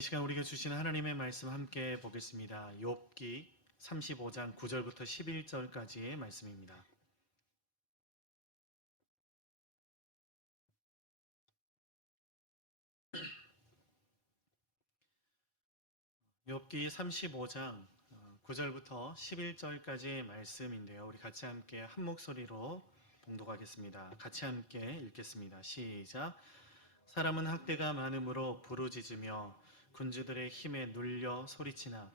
이 시간 우리가 주시는 하나님의 말씀 함께 보겠습니다. 욥기 35장 9절부터 11절까지의 말씀입니다. 욥기 35장 9절부터 11절까지의 말씀인데요. 우리 같이 함께 한 목소리로 봉독하겠습니다. 같이 함께 읽겠습니다. 시작. 사람은 학대가 많음으로 부르짖으며 군주들의 힘에 눌려 소리치나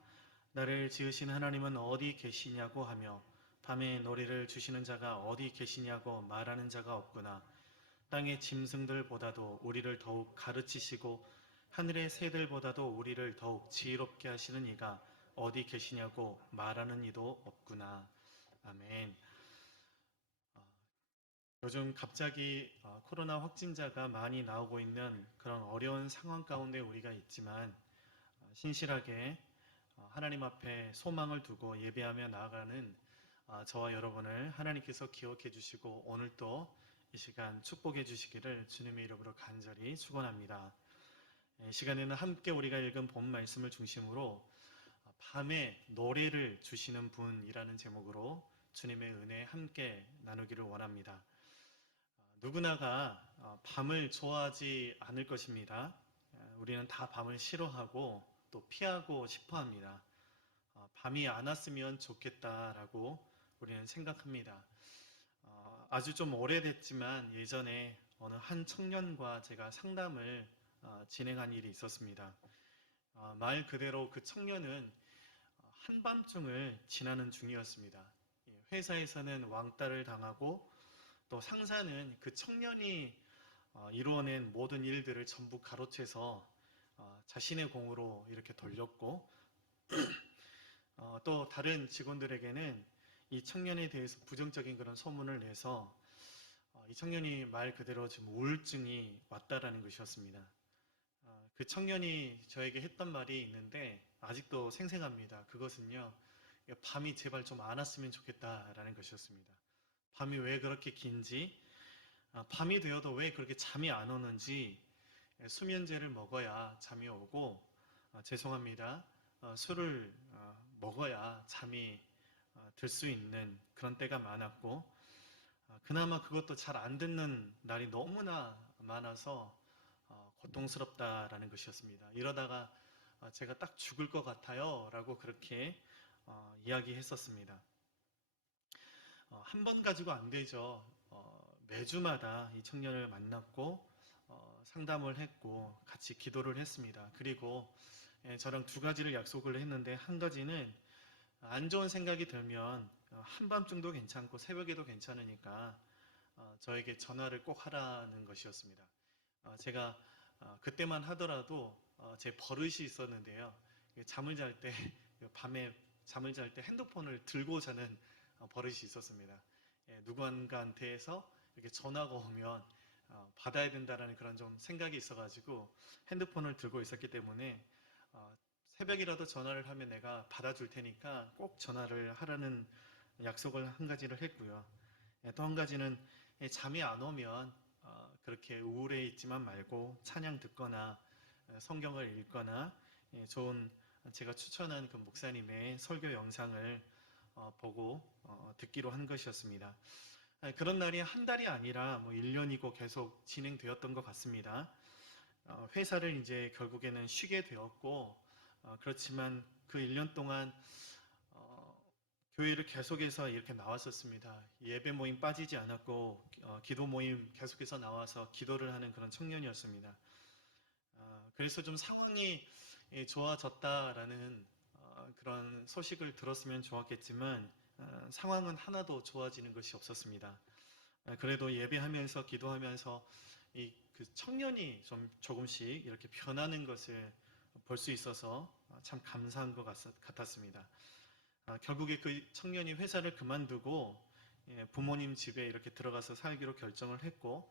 나를 지으신 하나님은 어디 계시냐고 하며 밤에 노래를 주시는 자가 어디 계시냐고 말하는 자가 없구나. 땅의 짐승들보다도 우리를 더욱 가르치시고 하늘의 새들보다도 우리를 더욱 지혜롭게 하시는 이가 어디 계시냐고 말하는 이도 없구나. 아멘. 요즘 갑자기 코로나 확진자가 많이 나오고 있는 그런 어려운 상황 가운데 우리가 있지만 신실하게 하나님 앞에 소망을 두고 예배하며 나아가는 저와 여러분을 하나님께서 기억해 주시고 오늘도 이 시간 축복해 주시기를 주님의 이름으로 간절히 축원합니다. 이 시간에는 함께 우리가 읽은 본 말씀을 중심으로 밤에 노래를 주시는 분이라는 제목으로 주님의 은혜 함께 나누기를 원합니다. 누구나가 밤을 좋아하지 않을 것입니다. 우리는 다 밤을 싫어하고 또 피하고 싶어 합니다. 밤이 안 왔으면 좋겠다라고 우리는 생각합니다. 아주 좀 오래됐지만 예전에 어느 한 청년과 제가 상담을 진행한 일이 있었습니다. 말 그대로 그 청년은 한밤중을 지나는 중이었습니다. 회사에서는 왕따를 당하고 또 상사는 그 청년이 이루어낸 모든 일들을 전부 가로채서 자신의 공으로 이렇게 돌렸고 또 다른 직원들에게는 이 청년에 대해서 부정적인 그런 소문을 내서 이 청년이 말 그대로 지금 우울증이 왔다라는 것이었습니다. 그 청년이 저에게 했던 말이 있는데 아직도 생생합니다. 그것은요, 밤이 제발 좀 안 왔으면 좋겠다라는 것이었습니다. 밤이 왜 그렇게 긴지, 밤이 되어도 왜 그렇게 잠이 안 오는지 수면제를 먹어야 잠이 오고, 죄송합니다. 술을 먹어야 잠이 들 수 있는 그런 때가 많았고, 그나마 그것도 잘 안 듣는 날이 너무나 많아서 고통스럽다라는 것이었습니다. 이러다가 제가 딱 죽을 것 같아요 라고 그렇게 이야기했었습니다. 한 번 가지고 안 되죠. 매주마다 이 청년을 만났고 상담을 했고 같이 기도를 했습니다. 그리고 저랑 두 가지를 약속을 했는데 한 가지는 안 좋은 생각이 들면 한밤중도 괜찮고 새벽에도 괜찮으니까 저에게 전화를 꼭 하라는 것이었습니다. 제가 그때만 하더라도 제 버릇이 있었는데요. 잠을 잘 때, 밤에 잠을 잘 때 핸드폰을 들고 자는 버릇이 있었습니다. 누군가한테서 이렇게 전화가 오면 받아야 된다라는 그런 좀 생각이 있어가지고 핸드폰을 들고 있었기 때문에 새벽이라도 전화를 하면 내가 받아줄 테니까 꼭 전화를 하라는 약속을 한 가지를 했고요. 또 한 가지는 잠이 안 오면 그렇게 우울해 있지만 말고 찬양 듣거나 성경을 읽거나 좋은 제가 추천한 그 목사님의 설교 영상을 보고 듣기로 한 것이었습니다. 그런 날이 한 달이 아니라 뭐 1년이고 계속 진행되었던 것 같습니다. 회사를 이제 결국에는 쉬게 되었고 그렇지만 그 1년 동안 교회를 계속해서 이렇게 나왔었습니다. 예배 모임 빠지지 않았고 기도 모임 계속해서 나와서 기도를 하는 그런 청년이었습니다. 그래서 좀 상황이 좋아졌다라는 그런 소식을 들었으면 좋았겠지만 상황은 하나도 좋아지는 것이 없었습니다. 그래도 예배하면서 기도하면서 그 청년이 좀 조금씩 이렇게 변하는 것을 볼 수 있어서 참 감사한 것 같았습니다. 결국에 그 청년이 회사를 그만두고 부모님 집에 이렇게 들어가서 살기로 결정을 했고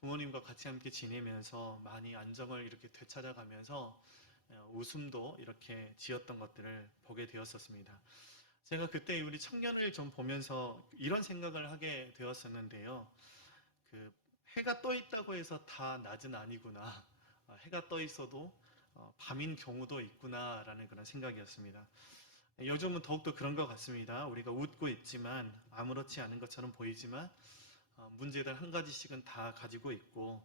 부모님과 같이 함께 지내면서 많이 안정을 이렇게 되찾아가면서 웃음도 이렇게 지었던 것들을 보게 되었었습니다. 제가 그때 우리 청년을 좀 보면서 이런 생각을 하게 되었었는데요. 그 해가 떠 있다고 해서 다 낮은 아니구나. 해가 떠 있어도 밤인 경우도 있구나라는 그런 생각이었습니다. 요즘은 더욱더 그런 것 같습니다. 우리가 웃고 있지만 아무렇지 않은 것처럼 보이지만 문제들 한 가지씩은 다 가지고 있고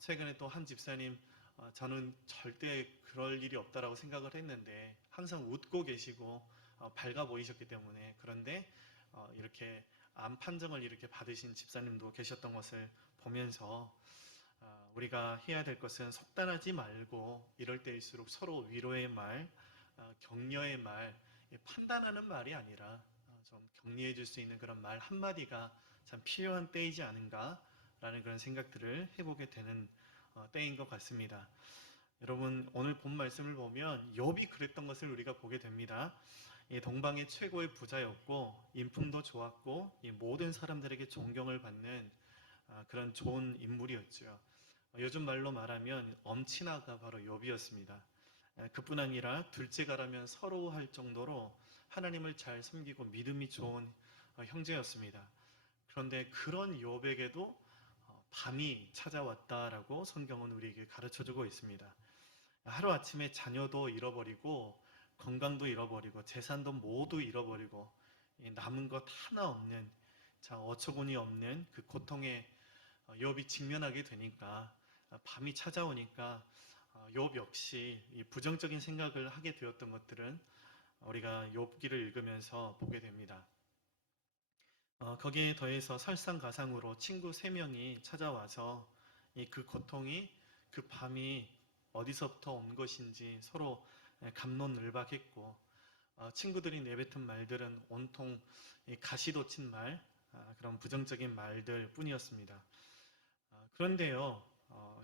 최근에 또 한 집사님 저는 절대 그럴 일이 없다라고 생각을 했는데 항상 웃고 계시고 밝아 보이셨기 때문에 그런데 이렇게 암 판정을 이렇게 받으신 집사님도 계셨던 것을 보면서 우리가 해야 될 것은 속단하지 말고 이럴 때일수록 서로 위로의 말, 격려의 말, 판단하는 말이 아니라 좀 격려해 줄 수 있는 그런 말 한마디가 참 필요한 때이지 않은가라는 그런 생각들을 해보게 되는 때인 것 같습니다. 여러분 오늘 본 말씀을 보면 욥이 그랬던 것을 우리가 보게 됩니다. 이 동방의 최고의 부자였고 인품도 좋았고 이 모든 사람들에게 존경을 받는 그런 좋은 인물이었죠. 요즘 말로 말하면 엄친아가 바로 욥이었습니다. 그뿐 아니라 둘째가라면 서러워할 정도로 하나님을 잘 섬기고 믿음이 좋은 형제였습니다. 그런데 그런 욥에게도 밤이 찾아왔다라고 성경은 우리에게 가르쳐주고 있습니다. 하루아침에 자녀도 잃어버리고 건강도 잃어버리고 재산도 모두 잃어버리고 남은 것 하나 없는 어처구니 없는 그 고통에 욥이 직면하게 되니까 밤이 찾아오니까 욥 역시 이 부정적인 생각을 하게 되었던 것들은 우리가 욥기를 읽으면서 보게 됩니다. 거기에 더해서 설상가상으로 친구 3명이 찾아와서 그 고통이 그 밤이 어디서부터 온 것인지 서로 갑론을박했고 친구들이 내뱉은 말들은 온통 가시돋친 말, 그런 부정적인 말들 뿐이었습니다. 그런데요,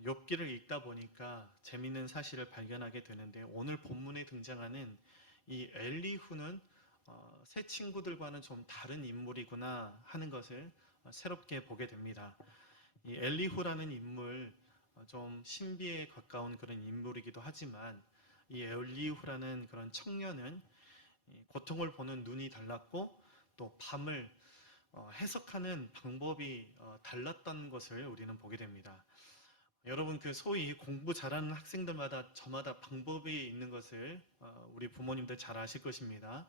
욥기를 읽다 보니까 재미있는 사실을 발견하게 되는데 오늘 본문에 등장하는 이 엘리후는 새 친구들과는 좀 다른 인물이구나 하는 것을 새롭게 보게 됩니다. 이 엘리후라는 인물 좀 신비에 가까운 그런 인물이기도 하지만 이 엘리후라는 그런 청년은 고통을 보는 눈이 달랐고 또 밤을 해석하는 방법이 달랐던 것을 우리는 보게 됩니다. 여러분 그 소위 공부 잘하는 학생들마다 저마다 방법이 있는 것을 우리 부모님들 잘 아실 것입니다.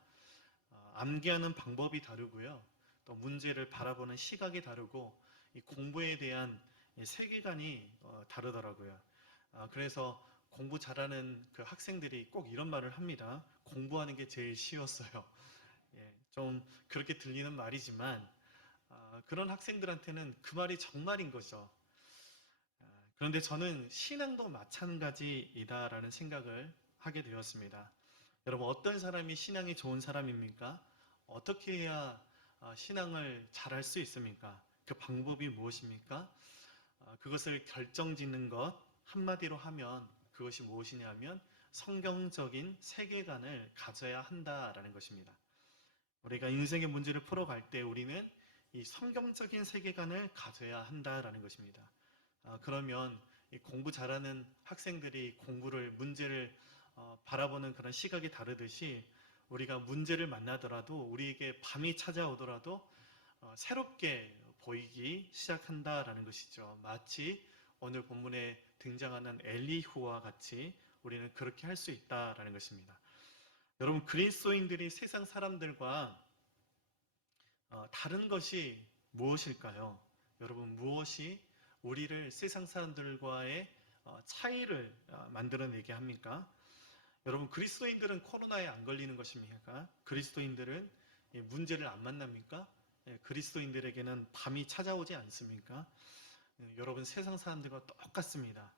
암기하는 방법이 다르고요. 또 문제를 바라보는 시각이 다르고 이 공부에 대한 세계관이 다르더라고요. 그래서 공부 잘하는 그 학생들이 꼭 이런 말을 합니다. 공부하는 게 제일 쉬웠어요. 예, 좀 그렇게 들리는 말이지만 그런 학생들한테는 그 말이 정말인 거죠. 그런데 저는 신앙도 마찬가지이다라는 생각을 하게 되었습니다. 여러분, 어떤 사람이 신앙이 좋은 사람입니까? 어떻게 해야 신앙을 잘할 수 있습니까? 그 방법이 무엇입니까? 그것을 결정짓는 것, 한마디로 하면 그것이 무엇이냐면 성경적인 세계관을 가져야 한다라는 것입니다. 우리가 인생의 문제를 풀어갈 때 우리는 이 성경적인 세계관을 가져야 한다라는 것입니다. 그러면 공부 잘하는 학생들이 문제를 바라보는 그런 시각이 다르듯이 우리가 문제를 만나더라도 우리에게 밤이 찾아오더라도 새롭게 보이기 시작한다라는 것이죠. 마치 오늘 본문에 등장하는 엘리후와 같이 우리는 그렇게 할 수 있다라는 것입니다. 여러분 그리스도인들이 세상 사람들과 다른 것이 무엇일까요? 여러분 무엇이 우리를 세상 사람들과의 차이를 만들어내게 합니까? 여러분 그리스도인들은 코로나에 안 걸리는 것입니까? 그리스도인들은 문제를 안 만납니까? 그리스도인들에게는 밤이 찾아오지 않습니까? 여러분 세상 사람들과 똑같습니다.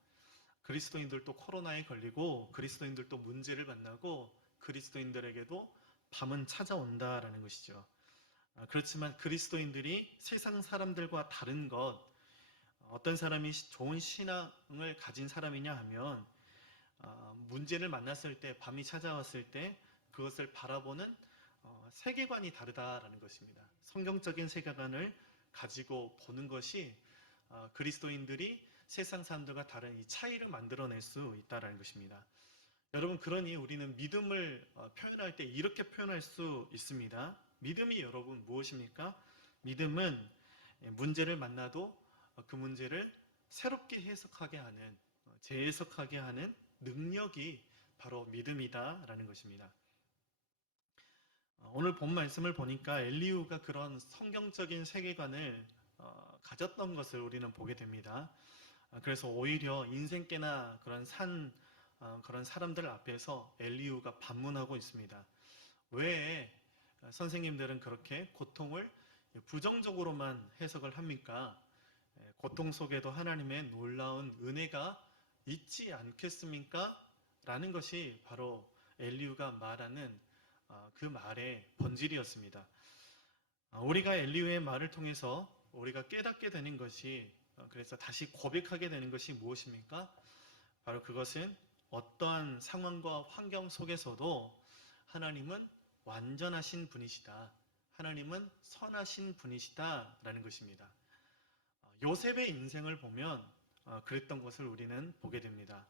그리스도인들도 코로나에 걸리고 그리스도인들도 문제를 만나고 그리스도인들에게도 밤은 찾아온다라는 것이죠. 그렇지만 그리스도인들이 세상 사람들과 다른 것, 어떤 사람이 좋은 신앙을 가진 사람이냐 하면 문제를 만났을 때, 밤이 찾아왔을 때 그것을 바라보는 세계관이 다르다라는 것입니다. 성경적인 세계관을 가지고 보는 것이 그리스도인들이 세상 사람들과 다른 이 차이를 만들어낼 수 있다는 것입니다. 여러분 그러니 우리는 믿음을 표현할 때 이렇게 표현할 수 있습니다. 믿음이 여러분 무엇입니까? 믿음은 문제를 만나도 그 문제를 새롭게 해석하게 하는, 재해석하게 하는 능력이 바로 믿음이다라는 것입니다. 오늘 본 말씀을 보니까 엘리후가 그런 성경적인 세계관을 가졌던 것을 우리는 보게 됩니다. 그래서 오히려 인생께나 그런 사람들 앞에서 엘리후가 반문하고 있습니다. 왜 선생님들은 그렇게 고통을 부정적으로만 해석을 합니까? 고통 속에도 하나님의 놀라운 은혜가 있지 않겠습니까? 라는 것이 바로 엘리후가 말하는 그 말의 본질이었습니다. 우리가 엘리후의 말을 통해서 우리가 깨닫게 되는 것이 그래서 다시 고백하게 되는 것이 무엇입니까? 바로 그것은 어떠한 상황과 환경 속에서도 하나님은 완전하신 분이시다. 하나님은 선하신 분이시다. 라는 것입니다. 요셉의 인생을 보면 그랬던 것을 우리는 보게 됩니다.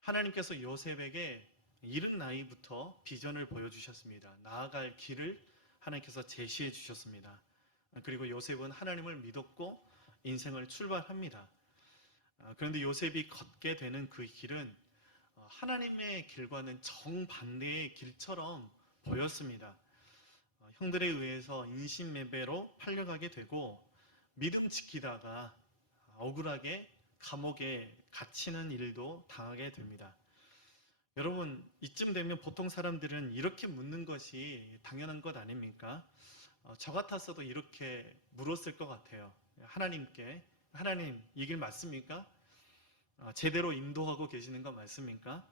하나님께서 요셉에게 이른 나이부터 비전을 보여주셨습니다. 나아갈 길을 하나님께서 제시해 주셨습니다. 그리고 요셉은 하나님을 믿었고 인생을 출발합니다. 그런데 요셉이 걷게 되는 그 길은 하나님의 길과는 정반대의 길처럼 보였습니다. 형들에 의해서 인신매매로 팔려가게 되고 믿음 지키다가 억울하게 감옥에 갇히는 일도 당하게 됩니다. 여러분, 이쯤 되면 보통 사람들은 이렇게 묻는 것이 당연한 것 아닙니까? 저 같았어도 이렇게 물었을 것 같아요. 하나님께, 하나님, 이 길 맞습니까? 제대로 인도하고 계시는 거 맞습니까?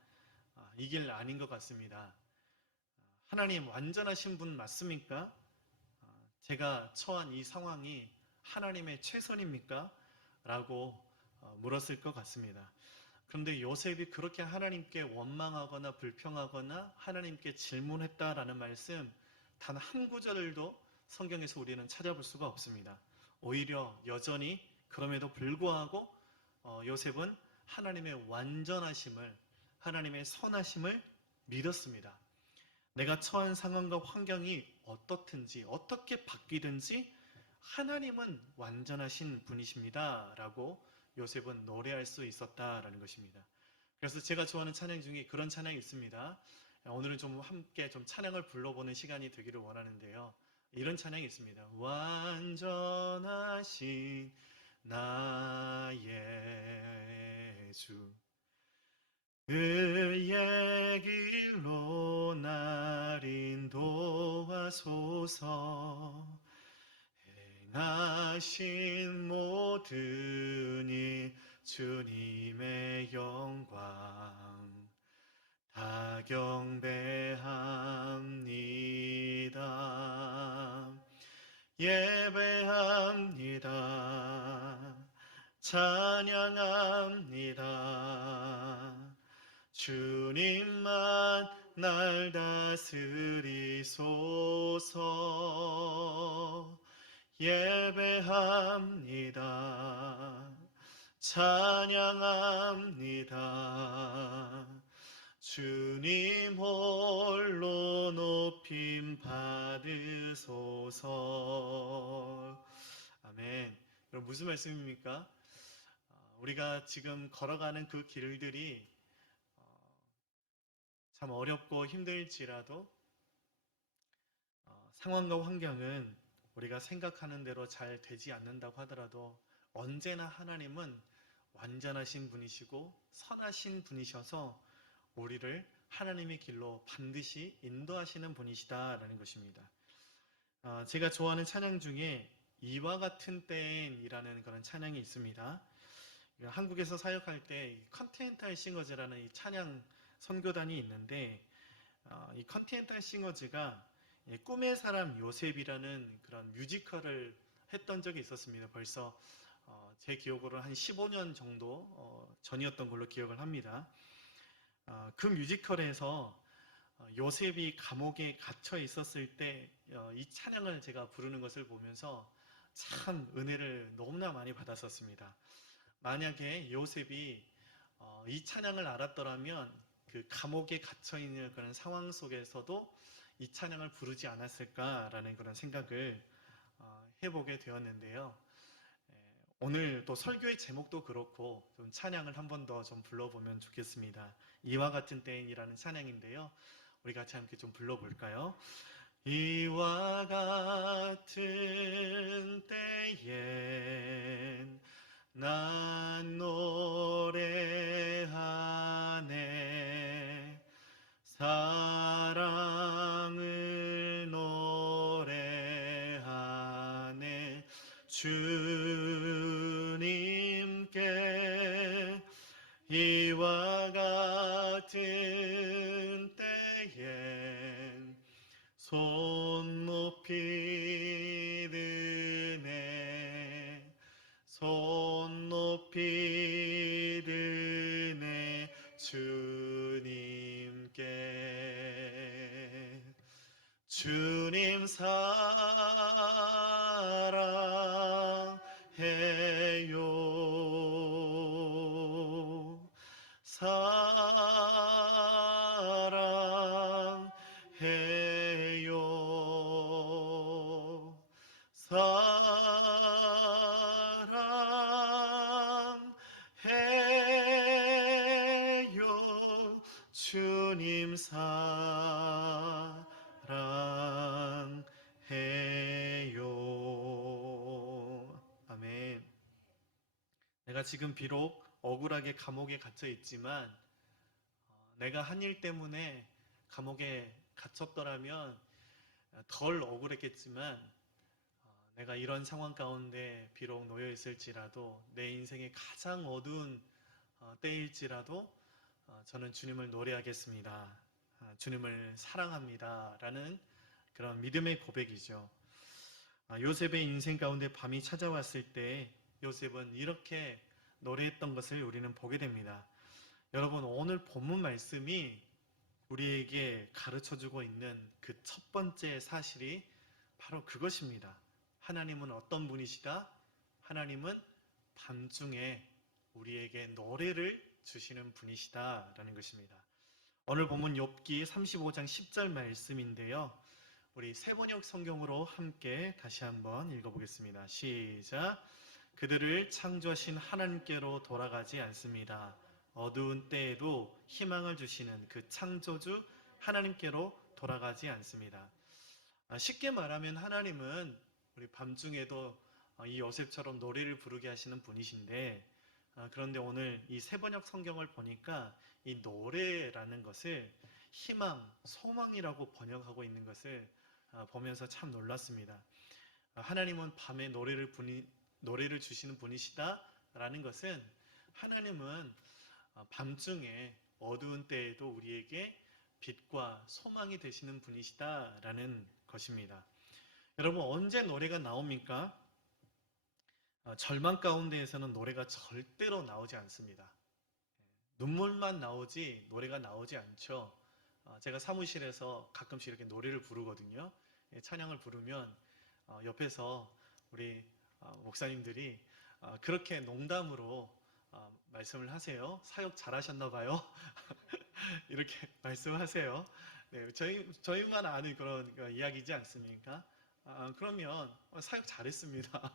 이 길 아닌 것 같습니다. 하나님, 완전하신 분 맞습니까? 제가 처한 이 상황이 하나님의 최선입니까? 라고 물었을 것 같습니다. 그런데 요셉이 그렇게 하나님께 원망하거나 불평하거나 하나님께 질문했다라는 말씀 단 한 구절도 성경에서 우리는 찾아볼 수가 없습니다. 오히려 여전히 그럼에도 불구하고 요셉은 하나님의 완전하심을, 하나님의 선하심을 믿었습니다. 내가 처한 상황과 환경이 어떻든지 어떻게 바뀌든지 하나님은 완전하신 분이십니다. 라고 요셉은 노래할 수 있었다라는 것입니다. 그래서 제가 좋아하는 찬양 중에 그런 찬양이 있습니다. 오늘은 좀 함께 좀 찬양을 불러보는 시간이 되기를 원하는데요. 이런 찬양이 있습니다. 완전하신 나의 주 그의 길로 날 인도하소서 행하신 모든 일 주님의 영광 다 경배합니다. 예배합니다. 찬양합니다. 주님만 날 다스리소서. 예배합니다. 찬양합니다. 주님 홀로 높임 받으소서. 아멘. 여러분 무슨 말씀입니까? 우리가 지금 걸어가는 그 길들이 참 어렵고 힘들지라도 상황과 환경은 우리가 생각하는 대로 잘 되지 않는다고 하더라도 언제나 하나님은 완전하신 분이시고 선하신 분이셔서 우리를 하나님의 길로 반드시 인도하시는 분이시다라는 것입니다. 제가 좋아하는 찬양 중에 이와 같은 때엔이라는 그런 찬양이 있습니다. 한국에서 사역할 때 컨티넨탈 싱어즈라는 이 찬양 선교단이 있는데 이 컨티넨탈 싱어즈가 꿈의 사람 요셉이라는 그런 뮤지컬을 했던 적이 있었습니다. 벌써 제 기억으로 한 15년 정도 전이었던 걸로 기억을 합니다. 그 뮤지컬에서 요셉이 감옥에 갇혀 있었을 때 이 찬양을 제가 부르는 것을 보면서 참 은혜를 너무나 많이 받았었습니다. 만약에 요셉이 이 찬양을 알았더라면 그 감옥에 갇혀 있는 그런 상황 속에서도 이 찬양을 부르지 않았을까라는 그런 생각을 해보게 되었는데요. 오늘 또 설교의 제목도 그렇고 좀 찬양을 한 번 더 좀 불러보면 좋겠습니다. 이와 같은 때엔이라는 찬양인데요. 우리 같이 함께 좀 불러볼까요? 이와 같은 때엔 난 노래하네 사랑을 노래하네 주님께 이와 같은 때엔 손 높이 드네 손 높이 드네 주님께 주님 사랑해요 사랑해요 사랑해요 주님 사랑해요. 아멘. 내가 지금 비록 억울하게 감옥에 갇혀 있지만 내가 한 일 때문에 감옥에 갇혔더라면 덜 억울했겠지만 내가 이런 상황 가운데 비록 놓여 있을지라도 내 인생의 가장 어두운 때일지라도 저는 주님을 노래하겠습니다. 주님을 사랑합니다. 라는 그런 믿음의 고백이죠. 요셉의 인생 가운데 밤이 찾아왔을 때 요셉은 이렇게 노래했던 것을 우리는 보게 됩니다. 여러분, 오늘 본문 말씀이 우리에게 가르쳐 주고 있는 그 첫 번째 사실이 바로 그것입니다. 하나님은 어떤 분이시다? 하나님은 밤중에 우리에게 노래를 주시는 분이시다라는 것입니다. 오늘 본문 욥기 35장 10절 말씀인데요. 우리 세번역 성경으로 함께 다시 한번 읽어보겠습니다. 시작. 그들을 창조하신 하나님께로 돌아가지 않습니다. 어두운 때에도 희망을 주시는 그 창조주 하나님께로 돌아가지 않습니다. 쉽게 말하면 하나님은 우리 밤중에도 이 요셉처럼 노래를 부르게 하시는 분이신데 그런데 오늘 이 세번역 성경을 보니까 이 노래라는 것을 희망, 소망이라고 번역하고 있는 것을 보면서 참 놀랐습니다. 하나님은 밤에 노래를 주시는 분이시다라는 것은 하나님은 밤중에 어두운 때에도 우리에게 빛과 소망이 되시는 분이시다라는 것입니다. 여러분 언제 노래가 나옵니까? 절망 가운데에서는 노래가 절대로 나오지 않습니다. 눈물만 나오지 노래가 나오지 않죠. 제가 사무실에서 가끔씩 이렇게 노래를 부르거든요. 찬양을 부르면 옆에서 우리 목사님들이 그렇게 농담으로 말씀을 하세요. 사역 잘하셨나 봐요. 이렇게 말씀하세요. 네, 저희만 아는 그런 이야기지 않습니까? 그러면 사역 잘했습니다.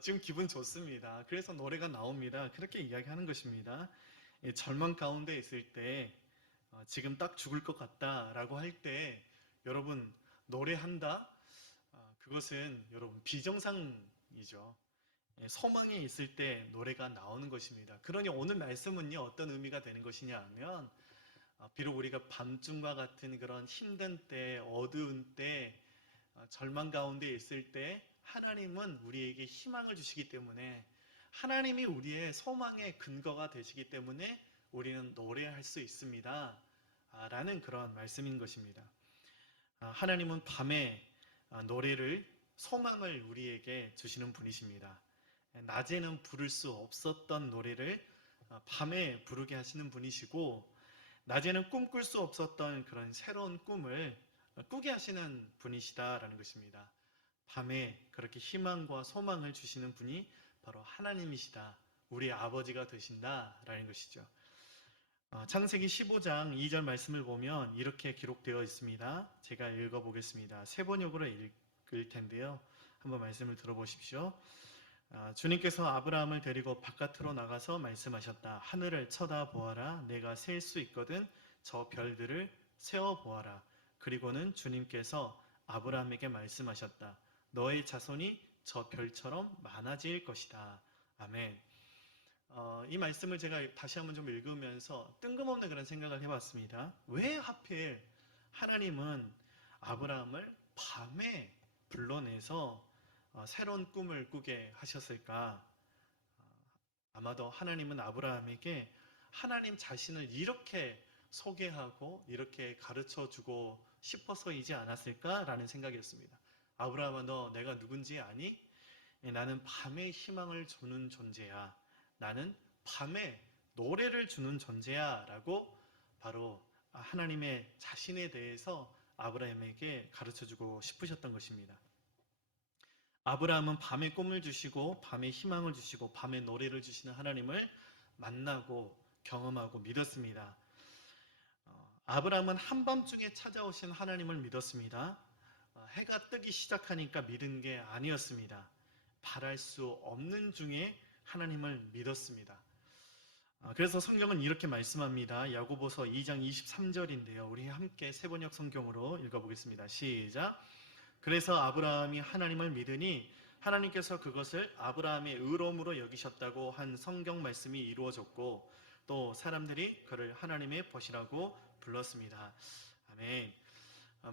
지금 기분 좋습니다. 그래서 노래가 나옵니다. 그렇게 이야기하는 것입니다. 절망 가운데 있을 때 지금 딱 죽을 것 같다라고 할 때 여러분 노래한다? 그것은 여러분 비정상이죠. 소망에 있을 때 노래가 나오는 것입니다. 그러니 오늘 말씀은요 어떤 의미가 되는 것이냐 하면 비록 우리가 밤중과 같은 그런 힘든 때, 어두운 때, 절망 가운데 있을 때 하나님은 우리에게 희망을 주시기 때문에 하나님이 우리의 소망의 근거가 되시기 때문에 우리는 노래할 수 있습니다. 라는 그런 말씀인 것입니다. 하나님은 밤에 노래를, 소망을 우리에게 주시는 분이십니다. 낮에는 부를 수 없었던 노래를 밤에 부르게 하시는 분이시고 낮에는 꿈꿀 수 없었던 그런 새로운 꿈을 꾸게 하시는 분이시다라는 것입니다. 밤에 그렇게 희망과 소망을 주시는 분이 바로 하나님이시다. 우리 아버지가 되신다라는 것이죠. 창세기 15장 2절 말씀을 보면 이렇게 기록되어 있습니다. 제가 읽어보겠습니다. 세 번역으로 읽을 텐데요. 한번 말씀을 들어보십시오. 주님께서 아브라함을 데리고 바깥으로 나가서 말씀하셨다. 하늘을 쳐다보아라. 내가 셀 수 있거든. 저 별들을 세어보아라. 그리고는 주님께서 아브라함에게 말씀하셨다. 너의 자손이 저 별처럼 많아질 것이다. 아멘. 이 말씀을 제가 다시 한번 좀 읽으면서 뜬금없는 그런 생각을 해봤습니다. 왜 하필 하나님은 아브라함을 밤에 불러내서 새로운 꿈을 꾸게 하셨을까? 아마도 하나님은 아브라함에게 하나님 자신을 이렇게 소개하고 이렇게 가르쳐 주고 싶어서이지 않았을까라는 생각이었습니다. 아브라함아, 너 내가 누군지 아니? 나는 밤에 희망을 주는 존재야. 나는 밤에 노래를 주는 존재야. 라고 바로 하나님의 자신에 대해서 아브라함에게 가르쳐 주고 싶으셨던 것입니다. 아브라함은 밤에 꿈을 주시고 밤에 희망을 주시고 밤에 노래를 주시는 하나님을 만나고 경험하고 믿었습니다. 아브라함은 한밤중에 찾아오신 하나님을 믿었습니다. 해가 뜨기 시작하니까 믿은 게 아니었습니다. 바랄 수 없는 중에 하나님을 믿었습니다. 그래서 성경은 이렇게 말씀합니다. 야고보서 2장 23절인데요. 우리 함께 세번역 성경으로 읽어보겠습니다. 시작. 그래서 아브라함이 하나님을 믿으니 하나님께서 그것을 아브라함의 의로움으로 여기셨다고 한 성경 말씀이 이루어졌고 또 사람들이 그를 하나님의 벗이라고 불렀습니다. 아멘.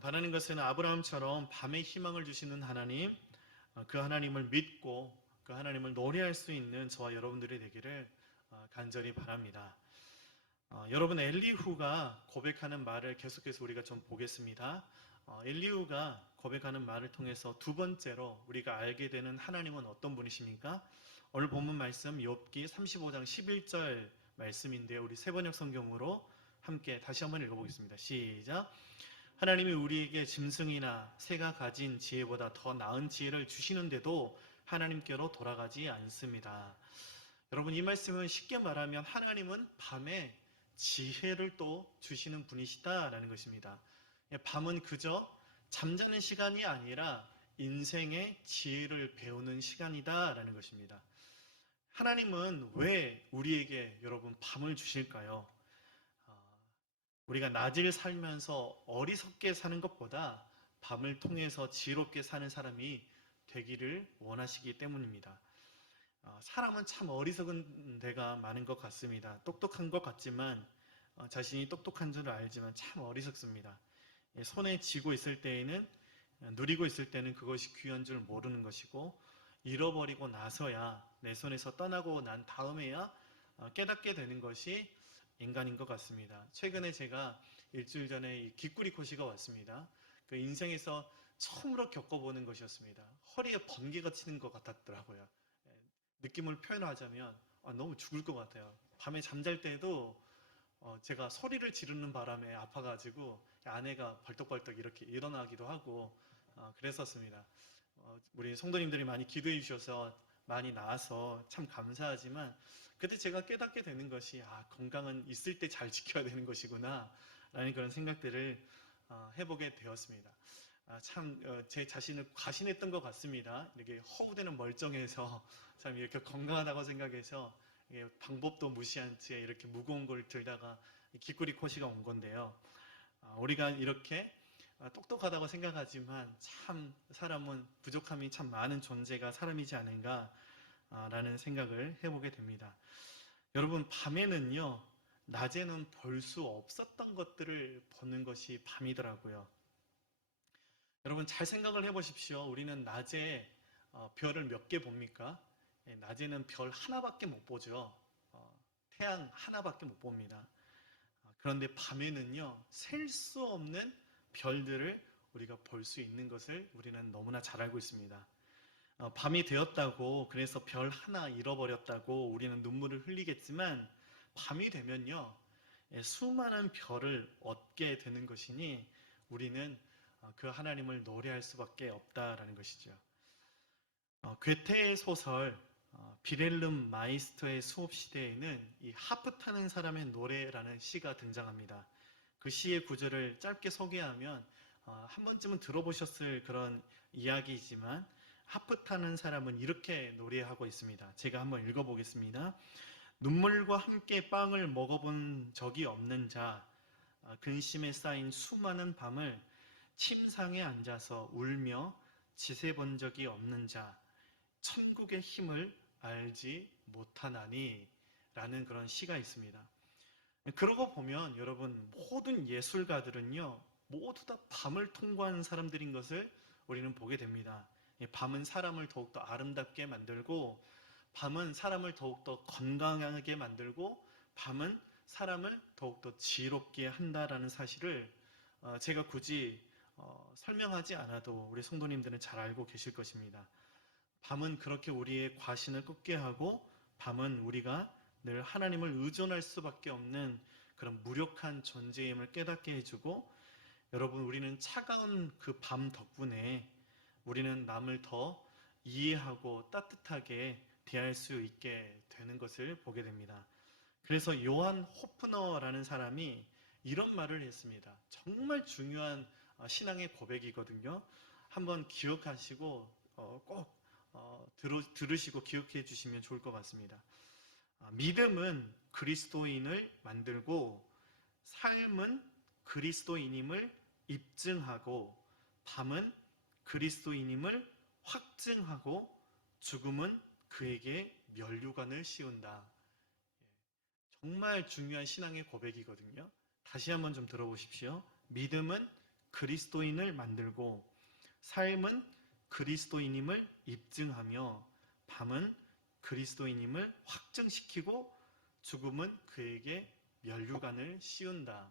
바라는 것은 아브라함처럼 밤에 희망을 주시는 하나님, 그 하나님을 믿고 그 하나님을 노래할 수 있는 저와 여러분들이 되기를 간절히 바랍니다. 여러분, 엘리후가 고백하는 말을 계속해서 우리가 좀 보겠습니다. 엘리후가 고백하는 말을 통해서 두 번째로 우리가 알게 되는 하나님은 어떤 분이십니까? 오늘 본문 말씀 욥기 35장 11절 말씀인데요. 우리 세번역 성경으로 함께 다시 한번 읽어보겠습니다. 시작. 하나님이 우리에게 짐승이나 새가 가진 지혜보다 더 나은 지혜를 주시는데도 하나님께로 돌아가지 않습니다. 여러분, 이 말씀은 쉽게 말하면 하나님은 밤에 지혜를 또 주시는 분이시다라는 것입니다. 밤은 그저 잠자는 시간이 아니라 인생의 지혜를 배우는 시간이다라는 것입니다. 하나님은 왜 우리에게 여러분 밤을 주실까요? 우리가 낮을 살면서 어리석게 사는 것보다 밤을 통해서 지혜롭게 사는 사람이 되기를 원하시기 때문입니다. 사람은 참 어리석은 데가 많은 것 같습니다. 똑똑한 것 같지만 자신이 똑똑한 줄 알지만 참 어리석습니다. 손에 쥐고 있을 때에는 누리고 있을 때는 그것이 귀한 줄 모르는 것이고 잃어버리고 나서야 내 손에서 떠나고 난 다음에야 깨닫게 되는 것이 인간인 것 같습니다. 최근에 제가 일주일 전에 기꾸리코시가 왔습니다. 그 인생에서 처음으로 겪어보는 것이었습니다. 허리에 번개가 치는 것 같았더라고요. 느낌을 표현하자면 너무 죽을 것 같아요. 밤에 잠잘 때도 제가 소리를 지르는 바람에 아파가지고 아내가 벌떡벌떡 이렇게 일어나기도 하고 그랬었습니다. 우리 성도님들이 많이 기도해 주셔서 많이 나아서 참 감사하지만 그때 제가 깨닫게 되는 것이 건강은 있을 때 잘 지켜야 되는 것이구나 라는 그런 생각들을 해보게 되었습니다. 참 제 자신을 과신했던 것 같습니다. 이렇게 허우대는 멀쩡해서 참 이렇게 건강하다고 생각해서 방법도 무시한 채 이렇게 무거운 걸 들다가 기꾸리 코시가 온 건데요. 우리가 이렇게 똑똑하다고 생각하지만 참 사람은 부족함이 참 많은 존재가 사람이지 않은가라는 생각을 해보게 됩니다. 여러분, 밤에는요, 낮에는 볼 수 없었던 것들을 보는 것이 밤이더라고요. 여러분, 잘 생각을 해보십시오. 우리는 낮에 별을 몇 개 봅니까? 낮에는 별 하나밖에 못 보죠. 태양 하나밖에 못 봅니다. 그런데 밤에는요, 셀 수 없는 별들을 우리가 볼 수 있는 것을 우리는 너무나 잘 알고 있습니다. 밤이 되었다고 그래서 별 하나 잃어버렸다고 우리는 눈물을 흘리겠지만 밤이 되면요, 수많은 별을 얻게 되는 것이니 우리는 그 하나님을 노래할 수밖에 없다라는 것이죠. 괴테의 소설 비렐름 마이스터의 수업 시대에는 이 하프 타는 사람의 노래라는 시가 등장합니다. 그 시의 구절을 짧게 소개하면 한 번쯤은 들어보셨을 그런 이야기이지만 하프 타는 사람은 이렇게 노래하고 있습니다. 제가 한번 읽어보겠습니다. 눈물과 함께 빵을 먹어본 적이 없는 자, 근심에 쌓인 수많은 밤을 침상에 앉아서 울며 지새본 적이 없는 자, 천국의 힘을 알지 못하나니 라는 그런 시가 있습니다. 그러고 보면 여러분, 모든 예술가들은요, 모두 다 밤을 통과한 사람들인 것을 우리는 보게 됩니다. 밤은 사람을 더욱더 아름답게 만들고, 밤은 사람을 더욱더 건강하게 만들고, 밤은 사람을 더욱더 지롭게 한다라는 사실을 제가 굳이 설명하지 않아도 우리 성도님들은 잘 알고 계실 것입니다. 밤은 그렇게 우리의 과신을 꺾게 하고, 밤은 우리가 늘 하나님을 의존할 수밖에 없는 그런 무력한 존재임을 깨닫게 해주고, 여러분, 우리는 차가운 그 밤 덕분에 우리는 남을 더 이해하고 따뜻하게 대할 수 있게 되는 것을 보게 됩니다. 그래서 요한 호프너라는 사람이 이런 말을 했습니다. 정말 중요한 신앙의 고백이거든요. 한번 기억하시고 꼭 들으시고 기억해 주시면 좋을 것 같습니다. 믿음은 그리스도인을 만들고, 삶은 그리스도인임을 입증하고, 밤은 그리스도인임을 확증하고, 죽음은 그에게 면류관을 씌운다. 정말 중요한 신앙의 고백이거든요. 다시 한번 좀 들어보십시오. 믿음은 그리스도인을 만들고, 삶은 그리스도인임을 입증하며, 밤은 그리스도인임을 확증시키고, 죽음은 그에게 면류관을 씌운다.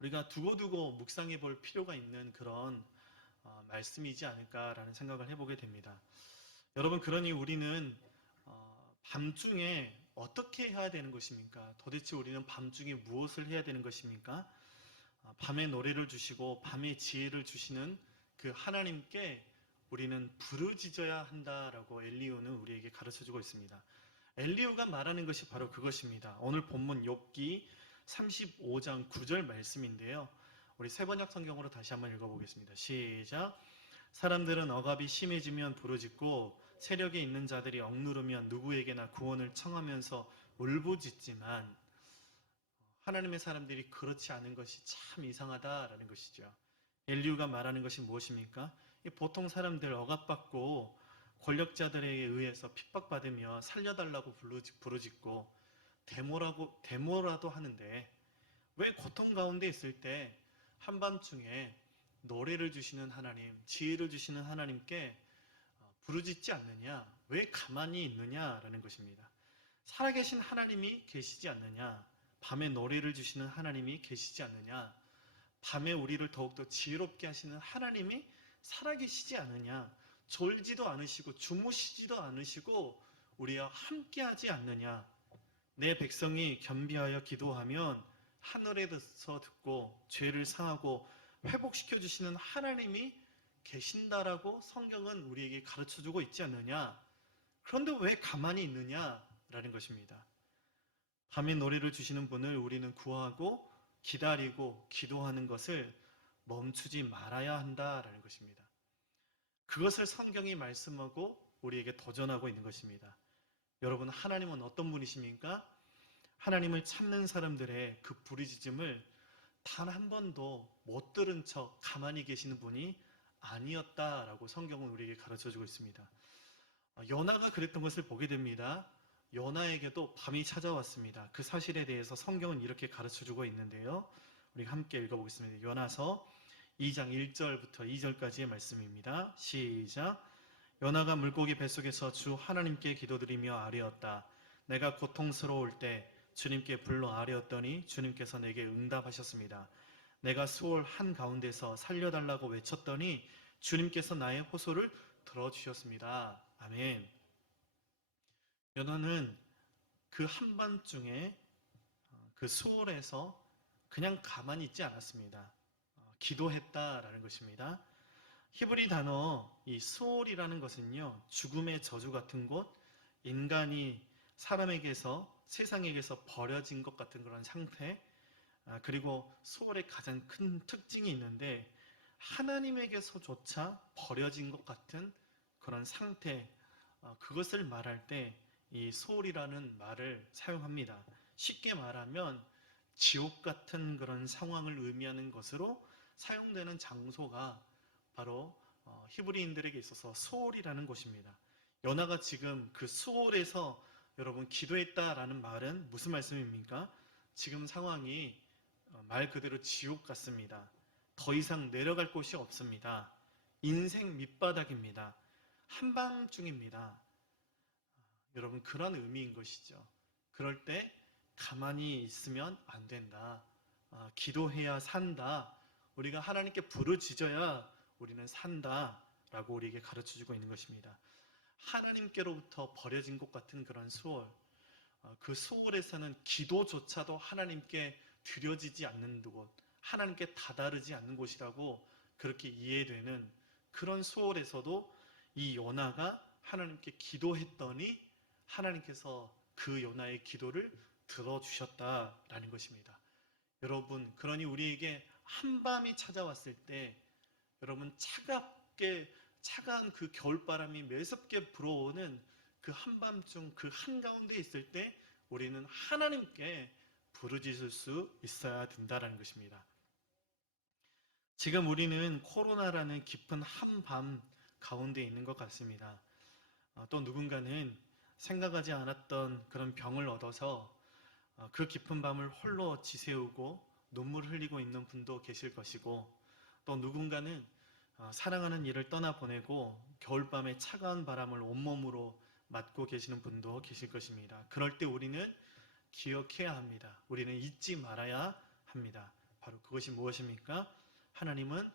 우리가 두고두고 묵상해 볼 필요가 있는 그런 말씀이지 않을까라는 생각을 해보게 됩니다. 여러분, 그러니 우리는 밤중에 어떻게 해야 되는 것입니까? 도대체 우리는 밤중에 무엇을 해야 되는 것입니까? 밤에 노래를 주시고 밤에 지혜를 주시는 그 하나님께 우리는 부르짖어야 한다라고 엘리후는 우리에게 가르쳐주고 있습니다. 엘리후가 말하는 것이 바로 그것입니다. 오늘 본문 욥기 35장 9절 말씀인데요. 우리 세번역 성경으로 다시 한번 읽어보겠습니다. 시작. 사람들은 억압이 심해지면 부르짖고 세력에 있는 자들이 억누르면 누구에게나 구원을 청하면서 울부짖지만, 하나님의 사람들이 그렇지 않은 것이 참 이상하다라는 것이죠. 엘리후가 말하는 것이 무엇입니까? 보통 사람들 억압받고 권력자들에 의해서 핍박받으며 살려달라고 부르짖고 데모라도 하는데, 왜 고통 가운데 있을 때 한밤중에 노래를 주시는 하나님, 지혜를 주시는 하나님께 부르짖지 않느냐? 왜 가만히 있느냐라는 것입니다. 살아계신 하나님이 계시지 않느냐? 밤에 노래를 주시는 하나님이 계시지 않느냐? 밤에 우리를 더욱더 지혜롭게 하시는 하나님이 살아계시지 않느냐? 졸지도 않으시고 주무시지도 않으시고 우리와 함께하지 않느냐? 내 백성이 겸비하여 기도하면 하늘에서 듣고 죄를 사하고 회복시켜 주시는 하나님이 계신다라고 성경은 우리에게 가르쳐주고 있지 않느냐? 그런데 왜 가만히 있느냐라는 것입니다. 밤에 노래를 주시는 분을 우리는 구하고 기다리고 기도하는 것을 멈추지 말아야 한다라는 것입니다. 그것을 성경이 말씀하고 우리에게 도전하고 있는 것입니다. 여러분, 하나님은 어떤 분이십니까? 하나님을 찾는 사람들의 그 부르짖음을 단 한 번도 못 들은 척 가만히 계시는 분이 아니었다라고 성경은 우리에게 가르쳐주고 있습니다. 요나가 그랬던 것을 보게 됩니다. 요나에게도 밤이 찾아왔습니다. 그 사실에 대해서 성경은 이렇게 가르쳐주고 있는데요. 우리 함께 읽어보겠습니다. 요나서 2장 1절부터 2절까지의 말씀입니다. 시작. 요나가 물고기 뱃속에서 주 하나님께 기도드리며 아뢰었다. 내가 고통스러울 때 주님께 불러 아뢰었더니 주님께서 내게 응답하셨습니다. 내가 수월 한가운데서 살려달라고 외쳤더니 주님께서 나의 호소를 들어주셨습니다. 아멘. 요나는 그 한밤중에 그 수월에서 그냥 가만히 있지 않았습니다. 기도했다라는 것입니다. 히브리 단어 이 수월이라는 것은요, 죽음의 저주 같은 곳, 인간이 사람에게서 세상에게서 버려진 것 같은 그런 상태, 그리고 수월의 가장 큰 특징이 있는데 하나님에게서조차 버려진 것 같은 그런 상태, 그것을 말할 때 이 소홀이라는 말을 사용합니다. 쉽게 말하면 지옥 같은 그런 상황을 의미하는 것으로 사용되는 장소가 바로 히브리인들에게 있어서 수올이라는 곳입니다. 요나가 지금 그 수올에서 여러분 기도했다라는 말은 무슨 말씀입니까? 지금 상황이 말 그대로 지옥 같습니다. 더 이상 내려갈 곳이 없습니다. 인생 밑바닥입니다. 한밤중입니다. 여러분 그런 의미인 것이죠. 그럴 때 가만히 있으면 안 된다. 기도해야 산다. 우리가 하나님께 부르짖어야 우리는 산다. 라고 우리에게 가르쳐주고 있는 것입니다. 하나님께로부터 버려진 것 같은 그런 수월, 그 수월에서는 기도조차도 하나님께 드려지지 않는 곳, 하나님께 다다르지 않는 곳이라고 그렇게 이해되는 그런 수월에서도 이 요나가 하나님께 기도했더니 하나님께서 그 요나의 기도를 들어주셨다라는 것입니다. 여러분, 그러니 우리에게 한밤이 찾아왔을 때 여러분 차갑게 차가운 그 겨울바람이 매섭게 불어오는 그 한밤중 그 한가운데 있을 때 우리는 하나님께 부르짖을 수 있어야 된다는 것입니다. 지금 우리는 코로나라는 깊은 한밤 가운데 있는 것 같습니다. 또 누군가는 생각하지 않았던 그런 병을 얻어서 그 깊은 밤을 홀로 지새우고 눈물 흘리고 있는 분도 계실 것이고, 또 누군가는 사랑하는 이를 떠나보내고 겨울밤에 차가운 바람을 온몸으로 맞고 계시는 분도 계실 것입니다. 그럴 때 우리는 기억해야 합니다. 우리는 잊지 말아야 합니다. 바로 그것이 무엇입니까? 하나님은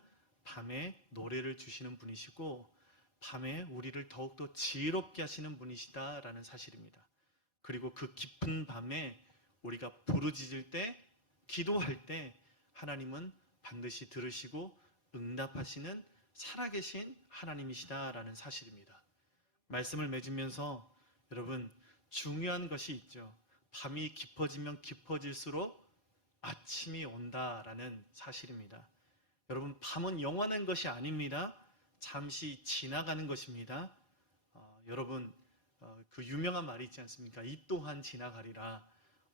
밤에 노래를 주시는 분이시고 밤에 우리를 더욱더 지혜롭게 하시는 분이시다라는 사실입니다. 그리고 그 깊은 밤에 우리가 부르짖을 때, 기도할 때 하나님은 반드시 들으시고 응답하시는 살아계신 하나님이시다라는 사실입니다. 말씀을 맺으면서 여러분 중요한 것이 있죠. 밤이 깊어지면 깊어질수록 아침이 온다라는 사실입니다. 여러분 밤은 영원한 것이 아닙니다. 잠시 지나가는 것입니다. 여러분 그 유명한 말이 있지 않습니까? 이 또한 지나가리라.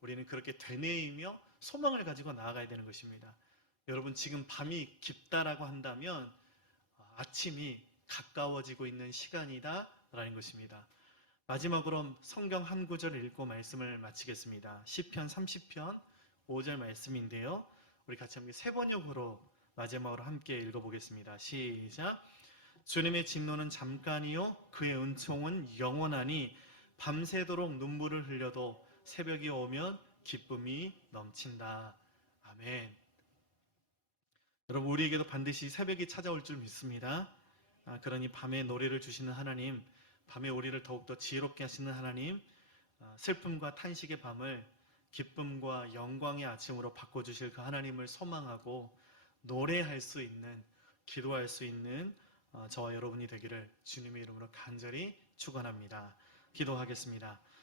우리는 그렇게 되뇌이며 소망을 가지고 나아가야 되는 것입니다. 여러분 지금 밤이 깊다라고 한다면 아침이 가까워지고 있는 시간이다라는 것입니다. 마지막으로 성경 한 구절을 읽고 말씀을 마치겠습니다. 시편 30편 5절 말씀인데요. 우리 같이 함께 세 번역으로 마지막으로 함께 읽어보겠습니다. 시작. 주님의 진노는 잠깐이요 그의 은총은 영원하니 밤새도록 눈물을 흘려도 새벽이 오면 기쁨이 넘친다. 아멘. 여러분 우리에게도 반드시 새벽이 찾아올 줄 믿습니다. 그러니 밤에 노래를 주시는 하나님, 밤에 우리를 더욱더 지혜롭게 하시는 하나님, 슬픔과 탄식의 밤을 기쁨과 영광의 아침으로 바꿔주실 그 하나님을 소망하고 노래할 수 있는, 기도할 수 있는 저와 여러분이 되기를 주님의 이름으로 간절히 축원합니다. 기도하겠습니다.